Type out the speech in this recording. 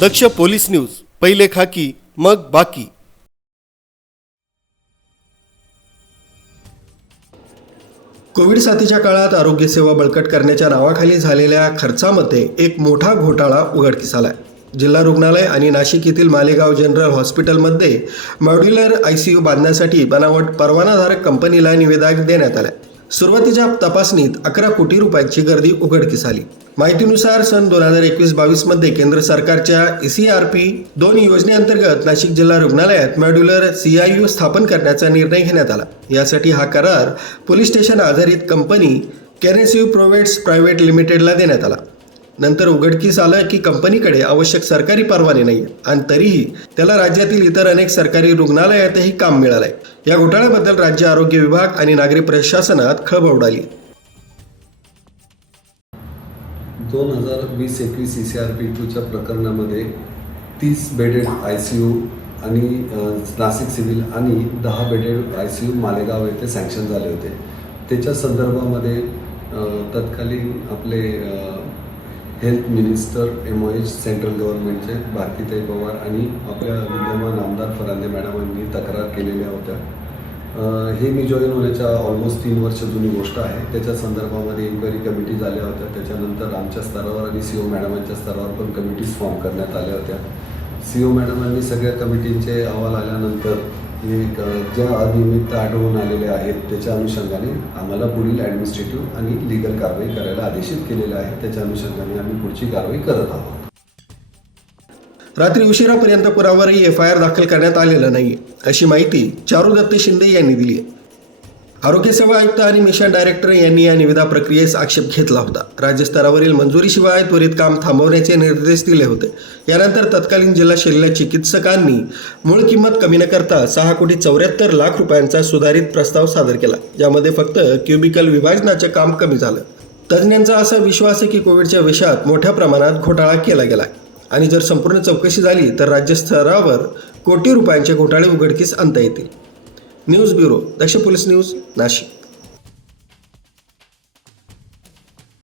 दक्ष police news पहिले खाकी मग बाकी. कोविड साथीच्या काळात आरोग्यसेवा बळकट करण्याच्या नावाखाली झालेल्या खर्चामध्ये एक मोठा घोटाळा उघडकीस आलाय. जिल्हा रुग्णालय आणि नाशिक येथील मालेगाव जनरल हॉस्पिटलमध्ये मॉड्युलर आय सी यू बांधण्यासाठी बनावट परवानाधारक कंपनीला निवेदन देण्यात आल्या. सुरुवातीच्या तपासणीत अकरा कोटी रुपयांची गर्दी उघडकीस आली. माहितीनुसार सन दोन हजार एकवीस बावीसमध्ये केंद्र सरकारच्या ई सी आर पी दोन योजनेअंतर्गत नाशिक जिल्हा रुग्णालयात मॉड्युलर सी आय यू स्थापन करण्याचा निर्णय घेण्यात आला. यासाठी हा करार पोलीस स्टेशन आधारित कंपनी कॅनेसिव्ह प्रोवेट्स प्रायव्हेट लिमिटेडला देण्यात आला. नंतर उघडकीस आलं की कंपनीकडे आवश्यक सरकारी परवाने नाही. आणि तरीही त्याला राज्यातील इतर अनेक सरकारी रुग्णालयातही काम मिळालंय. या घोटाळ्याबद्दल राज्य आरोग्य विभाग आणि नागरी प्रशासनात खळबळ उडाली. दोन हजार वीस एकवीस ई सी आर पी टूच्या प्रकरणामध्ये तीस बेडेड आय सी यू आणि नाशिक सिव्हिल आणि दहा bedded I C U Malegaon येथे सँक्शन झाले होते. त्याच्या संदर्भामध्ये तत्कालीन आपले health minister M O H central गव्हर्नमेंटचे भारतीताई पवार आणि आपल्या विद्यमान आमदार फरांदे मॅडमांनी तक्रार केलेल्या होत्या. हे मी जॉईन होण्याच्या ऑलमोस्ट तीन वर्ष जुनी गोष्ट आहे. त्याच्या संदर्भामध्ये इन्क्वायरी कमिटी झाल्या होत्या. त्याच्यानंतर आमच्या स्तरावर आणि सी ओ मॅडमांच्या स्तरावर पण कमिटीज फॉर्म करण्यात आल्या होत्या. सी ओ मॅडमांनी सगळ्या कमिटींचे अहवाल आल्यानंतर हे ज्या अनियमित आढळून आलेल्या आहेत त्याच्या अनुषंगाने आम्हाला पुढील ॲडमिनिस्ट्रेटिव्ह आणि लिगल कारवाई करायला आदेशित केलेलं आहे. त्याच्या अनुषंगाने आम्ही पुढची कारवाई करत आहोत. रात्री उशिरापर्यंत पुरावरही एफ आय आर दाखल करण्यात आलेलं नाही अशी माहिती चारुदत्त शिंदे यांनी दिली आहे. आरोग्य सेवा आयुक्त आणि मिशन डायरेक्टर यांनी या निविदा प्रक्रियेस आक्षेप घेतला होता. राज्यस्तरावरील मंजुरीशिवाय त्वरित काम थांबवण्याचे निर्देश दिले होते. यानंतर तत्कालीन जिल्हा शल्य चिकित्सकांनी मूळ किंमत कमी न करता सहा कोटी चौऱ्याहत्तर लाख रुपयांचा सुधारित प्रस्ताव सादर केला. यामध्ये फक्त क्युबिकल विभाजनाचे काम कमी झालं. तज्ज्ञांचा असा विश्वास आहे की कोविडच्या विषयात मोठ्या प्रमाणात घोटाळा केला गेला आणि जर संपूर्ण चौकशी झाली तर राज्यस्तरावर कोटी रुपयांचे घोटाळे उघडकीस आणता येतील. News bureau Daksh police news Nashik.